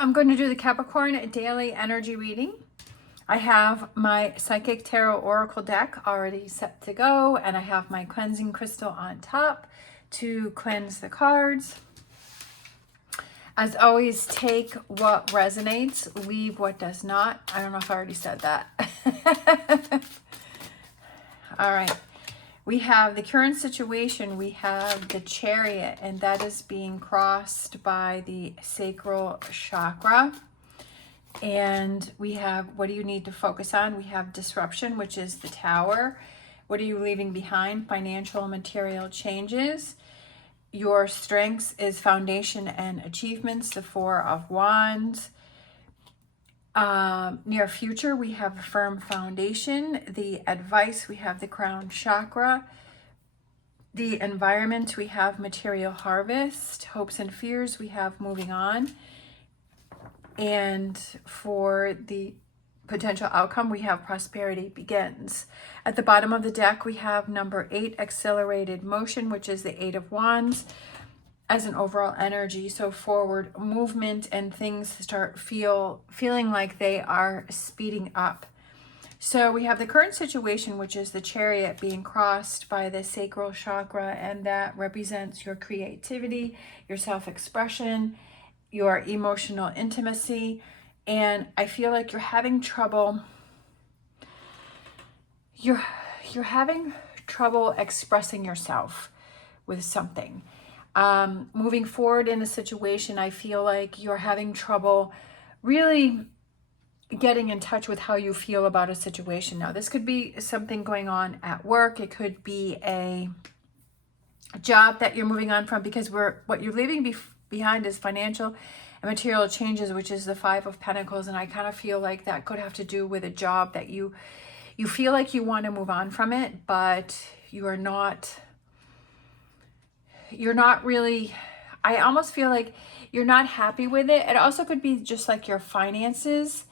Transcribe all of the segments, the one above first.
I'm going to do the Capricorn daily energy reading. I have my Psychic Tarot Oracle deck already set to go, and I have my cleansing crystal on top to cleanse the cards. As always, take what resonates, leave what does not. I don't know if I already said that. All right. We have the current situation. We have the Chariot, and that is being crossed by the sacral chakra. And we have, what do you need to focus on? We have disruption, which is the Tower. What are you leaving behind? Financial and material changes. Your strengths is foundation and achievements, the Four of Wands. Near future, we have a firm foundation. The advice, we have the crown chakra. The environment, we have material harvest. Hopes and fears, we have moving on. And for the potential outcome, we have prosperity begins. At the bottom of the deck, we have number 8, accelerated motion, which is the 8 of Wands as an overall energy. So forward movement, and things start feeling like they are speeding up. So we have the current situation, which is the Chariot being crossed by the sacral chakra, and that represents your creativity, your self-expression, your emotional intimacy. And I feel like you're having trouble. You're having trouble expressing yourself with something. Moving forward in a situation, I feel like you're having trouble really getting in touch with how you feel about a situation. Now, this could be something going on at work. It could be a job that you're moving on from, because what you're leaving behind is financial and material changes, which is the 5 of Pentacles. And I kind of feel like that could have to do with a job that you feel like you want to move on from it, but you're not really, I almost feel like you're not happy with it. It also could be just like your finances,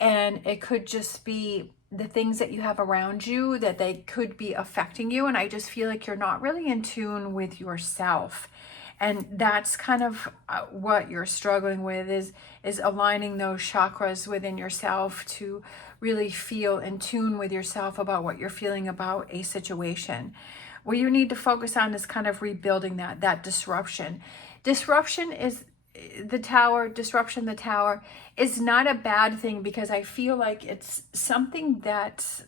and it could just be the things that you have around you that they could be affecting you. And I just feel like you're not really in tune with yourself. And that's kind of what you're struggling with, is aligning those chakras within yourself to really feel in tune with yourself about what you're feeling about a situation. What you need to focus on is kind of rebuilding that disruption. Disruption is the Tower. Disruption, the Tower, is not a bad thing, because I feel like it's something that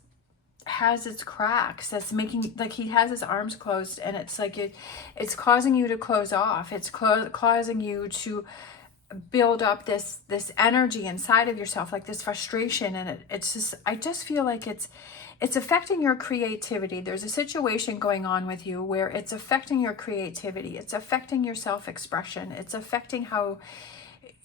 has its cracks, that's making, like, he has his arms closed, and it's like it's causing you to close off. It's causing you to build up this energy inside of yourself, like this frustration. And it's just, I just feel like it's affecting your creativity. There's a situation going on with you where it's affecting your creativity. It's affecting your self-expression. It's affecting how,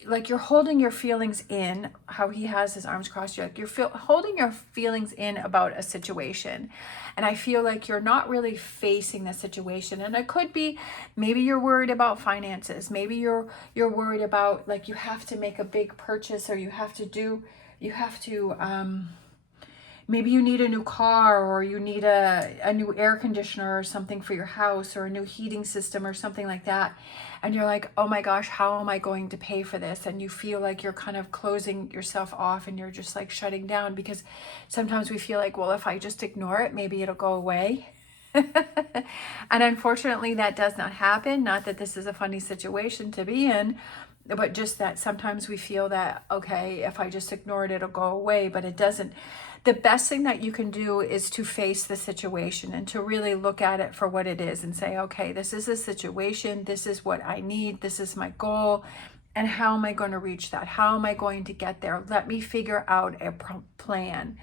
like, you're holding your feelings in, how he has his arms crossed. You're holding your feelings in about a situation. And I feel like you're not really facing the situation. And it could be, maybe you're worried about finances. Maybe you're worried about, like, you have to make a big purchase, or maybe you need a new car, or you need a new air conditioner or something for your house, or a new heating system or something like that. And you're like, oh my gosh, how am I going to pay for this? And you feel like you're kind of closing yourself off, and you're just like shutting down, because sometimes we feel like, well, if I just ignore it, maybe it'll go away. And unfortunately, that does not happen. Not that this is a funny situation to be in, but just that sometimes we feel that, okay, if I just ignore it, it'll go away, but it doesn't. The best thing that you can do is to face the situation, and to really look at it for what it is, and say, okay, this is a situation, this is what I need, this is my goal, and how am I going to reach that? How am I going to get there? Let me figure out a plan.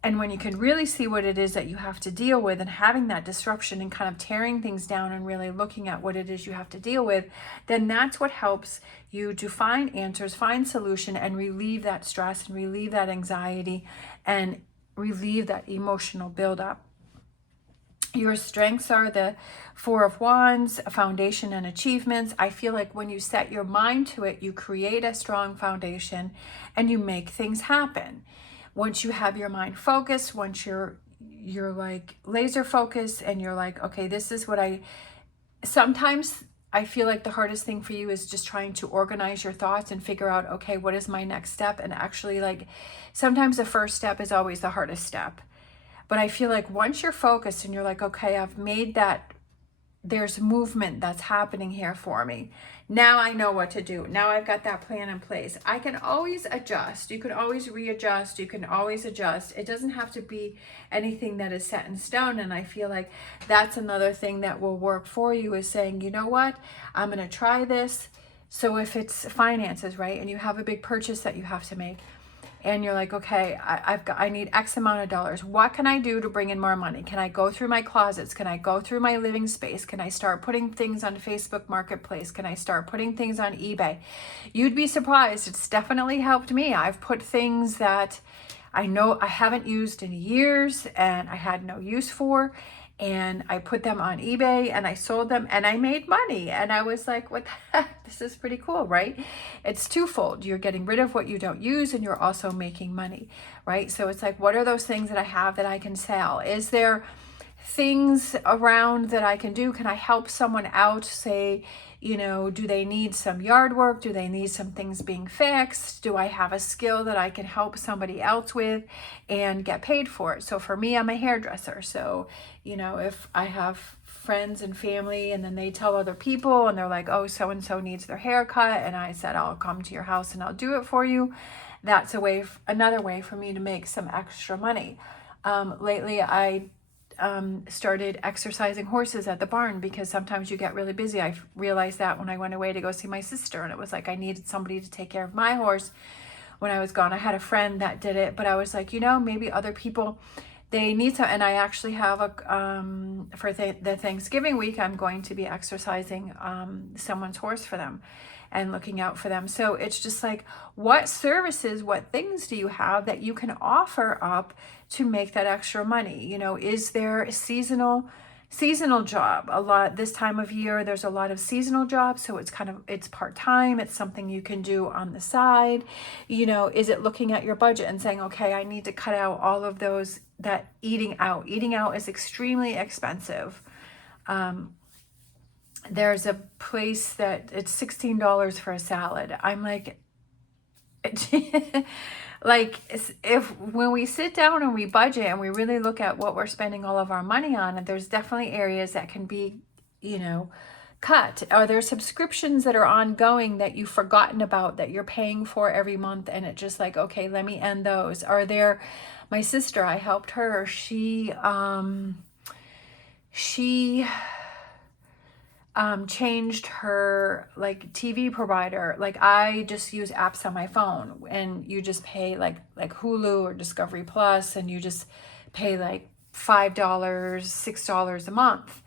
And when you can really see what it is that you have to deal with, and having that disruption and kind of tearing things down and really looking at what it is you have to deal with, then that's what helps you to find answers, find solution, and relieve that stress, and relieve that anxiety, and relieve that emotional buildup. Your strengths are the 4 of Wands, foundation and achievements. I feel like when you set your mind to it, you create a strong foundation, and you make things happen. Once you have your mind focused, once you're like laser focused, and you're like, okay, this is what sometimes I feel like the hardest thing for you is just trying to organize your thoughts and figure out, okay, what is my next step? And actually, like, sometimes the first step is always the hardest step. But I feel like once you're focused and you're like, okay, I've made that, there's movement that's happening here for me. Now I know what to do. Now I've got that plan in place. I can always adjust. You can always readjust. You can always adjust. It doesn't have to be anything that is set in stone. And I feel like that's another thing that will work for you, is saying, you know what, I'm going to try this. So if it's finances, right, and you have a big purchase that you have to make, and you're like, okay, I need X amount of dollars. What can I do to bring in more money? Can I go through my closets? Can I go through my living space? Can I start putting things on Facebook Marketplace? Can I start putting things on eBay? You'd be surprised. It's definitely helped me. I've put things that I know I haven't used in years and I had no use for, and I put them on eBay and I sold them and I made money. And I was like, what the heck? This is pretty cool, right? It's twofold. You're getting rid of what you don't use and you're also making money, right? So it's like, what are those things that I have that I can sell? Is there things around that I can do? Can I help someone out? Say, you know, do they need some yard work? Do they need some things being fixed? Do I have a skill that I can help somebody else with and get paid for it? So for me, I'm a hairdresser. So, you know, if I have friends and family and then they tell other people and they're like, oh, so-and-so needs their hair cut, and I said, I'll come to your house and I'll do it for you. That's another way for me to make some extra money. Lately, I started exercising horses at the barn because sometimes you get really busy. I realized that when I went away to go see my sister, and it was like I needed somebody to take care of my horse when I was gone. I had a friend that did it, but I was like, you know, maybe other people, they need to. And I actually have for the Thanksgiving week, I'm going to be exercising someone's horse for them and looking out for them. So it's just like, what services, what things do you have that you can offer up to make that extra money? You know, is there a seasonal job? A lot this time of year, there's a lot of seasonal jobs. So it's part-time. It's something you can do on the side. You know, is it looking at your budget and saying, okay, I need to cut out all of those, that eating out is extremely expensive. There's a place that it's $16 for a salad. I'm like, like, if when we sit down and we budget and we really look at what we're spending all of our money on, and there's definitely areas that can be, you know, cut. Are there subscriptions that are ongoing that you've forgotten about that you're paying for every month, and it's just like, okay, let me end those? Are there, my sister, I helped her. She changed her like TV provider. Like, I just use apps on my phone, and you just pay like Hulu or Discovery Plus, and you just pay like $5, $6 a month,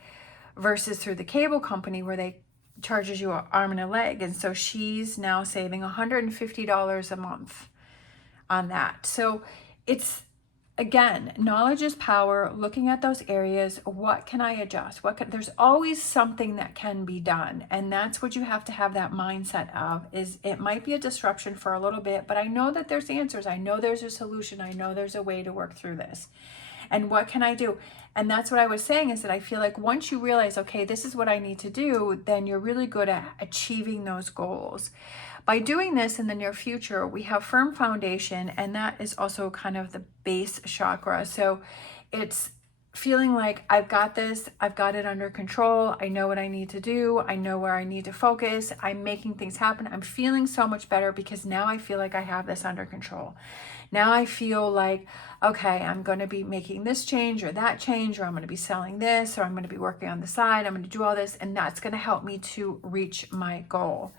versus through the cable company where they charges you an arm and a leg. And so she's now saving $150 a month on that. So it's, again, knowledge is power. Looking at those areas, what can I adjust? There's always something that can be done. And that's what you have to have that mindset of, is it might be a disruption for a little bit, but I know that there's answers. I know there's a solution. I know there's a way to work through this. And what can I do? And that's what I was saying, is that I feel like once you realize, okay, this is what I need to do, then you're really good at achieving those goals. By doing this in the near future, we have firm foundation, and that is also kind of the base chakra. So it's feeling like, I've got this, I've got it under control. I know what I need to do. I know where I need to focus. I'm making things happen. I'm feeling so much better because now I feel like I have this under control. Now I feel like, okay, I'm going to be making this change or that change, or I'm going to be selling this, or I'm going to be working on the side. I'm going to do all this, and that's going to help me to reach my goal.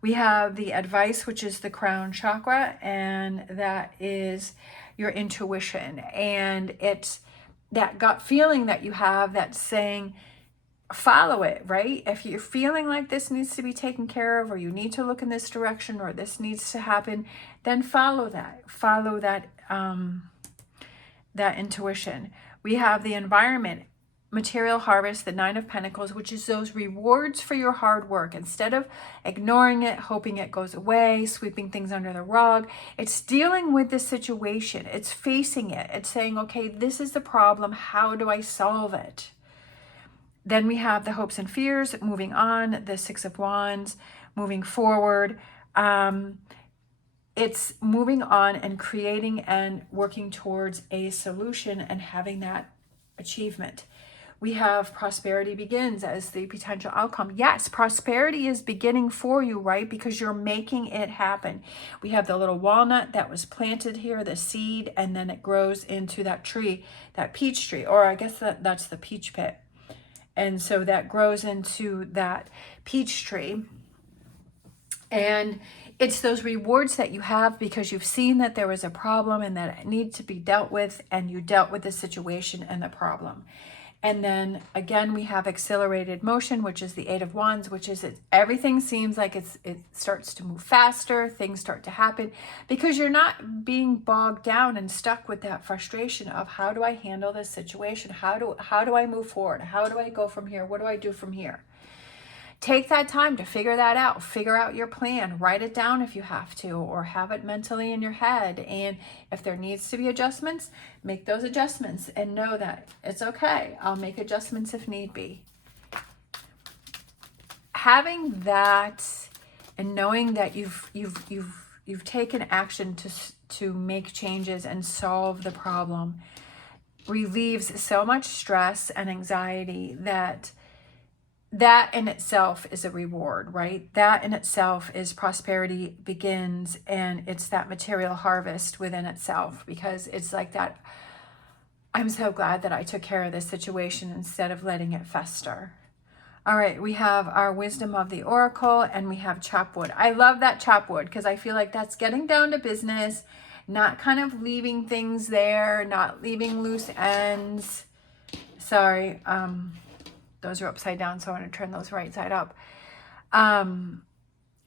We have the advice, which is the crown chakra, and that is your intuition. And it's that gut feeling that you have that's saying, follow it, right? If you're feeling like this needs to be taken care of, or you need to look in this direction, or this needs to happen, then follow that. Follow that, that intuition. We have the environment, material harvest, the 9 of Pentacles, which is those rewards for your hard work. Instead of ignoring it, hoping it goes away, sweeping things under the rug, it's dealing with the situation. It's facing it. It's saying, okay, this is the problem. How do I solve it? Then we have the hopes and fears, moving on, the Six of Wands, moving forward. It's moving on and creating and working towards a solution and having that achievement. We have prosperity begins as the potential outcome. Yes, prosperity is beginning for you, right? Because you're making it happen. We have the little walnut that was planted here, the seed, and then it grows into that tree, that peach tree, or I guess that's the peach pit. And so that grows into that peach tree. And it's those rewards that you have because you've seen that there was a problem and that it needs to be dealt with, and you dealt with the situation and the problem. And then again, we have accelerated motion, which is the Eight of Wands, which is everything seems like it starts to move faster. Things start to happen because you're not being bogged down and stuck with that frustration of how do I handle this situation? How do I move forward? How do I go from here? What do I do from here? Take that time to figure that out. Figure out your plan. Write it down if you have to, or have it mentally in your head. And if there needs to be adjustments, make those adjustments and know that it's okay. I'll make adjustments if need be. Having that and knowing that you've taken action to make changes and solve the problem relieves so much stress and anxiety that in itself is a reward, right? That in itself is prosperity begins, and it's that material harvest within itself, because it's like that. I'm so glad that I took care of this situation instead of letting it fester. All right, we have our wisdom of the oracle, and we have chop wood. I love that chop wood because I feel like that's getting down to business, not kind of leaving things there, not leaving loose ends. Sorry, those are upside down, so I want to turn those right side up. And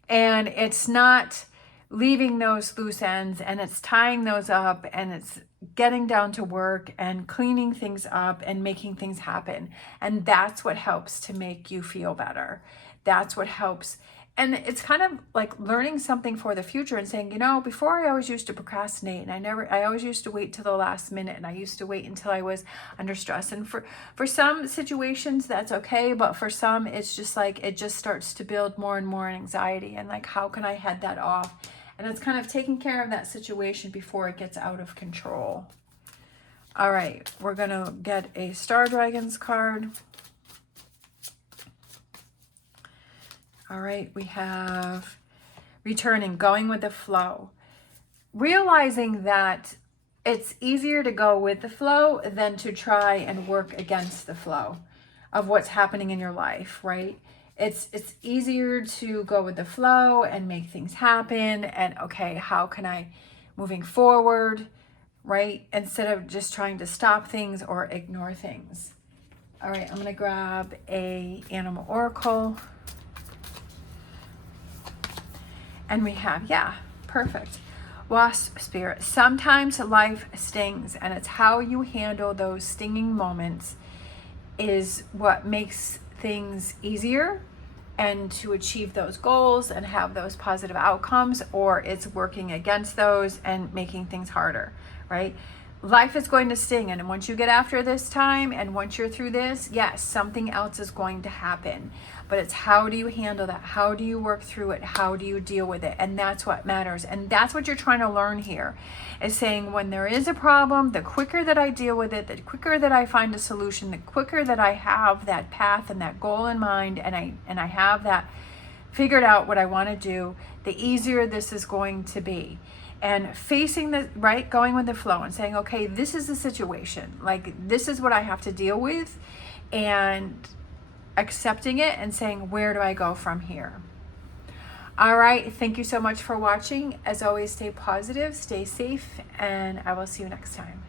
it's not leaving those loose ends, and it's tying those up, and it's getting down to work and cleaning things up and making things happen. And that's what helps to make you feel better. That's what helps. And it's kind of like learning something for the future and saying, you know, before I always used to procrastinate, and I always used to wait till the last minute, and I used to wait until I was under stress. And for some situations, that's okay. But for some, it's just like, it just starts to build more and more anxiety. And like, how can I head that off? And it's kind of taking care of that situation before it gets out of control. All right, we're going to get a Star Dragons card. All right, we have returning, going with the flow. Realizing that it's easier to go with the flow than to try and work against the flow of what's happening in your life, right? It's easier to go with the flow and make things happen. And okay, how can I, moving forward, right? Instead of just trying to stop things or ignore things. All right, I'm gonna grab a animal oracle. And we have, yeah, perfect. Wasp spirit. Sometimes life stings, and it's how you handle those stinging moments is what makes things easier and to achieve those goals and have those positive outcomes, or it's working against those and making things harder, right? Life is going to sting, and once you get after this time and once you're through this, yes, something else is going to happen. But it's how do you handle that? How do you work through it? How do you deal with it? And that's what matters. And that's what you're trying to learn here, is saying when there is a problem, the quicker that I deal with it, the quicker that I find a solution, the quicker that I have that path and that goal in mind, and I have that figured out what I want to do, the easier this is going to be. And facing the, right, going with the flow and saying, okay, this is the situation. Like, this is what I have to deal with, and accepting it and saying, where do I go from here? All right. Thank you so much for watching. As always, stay positive, stay safe, and I will see you next time.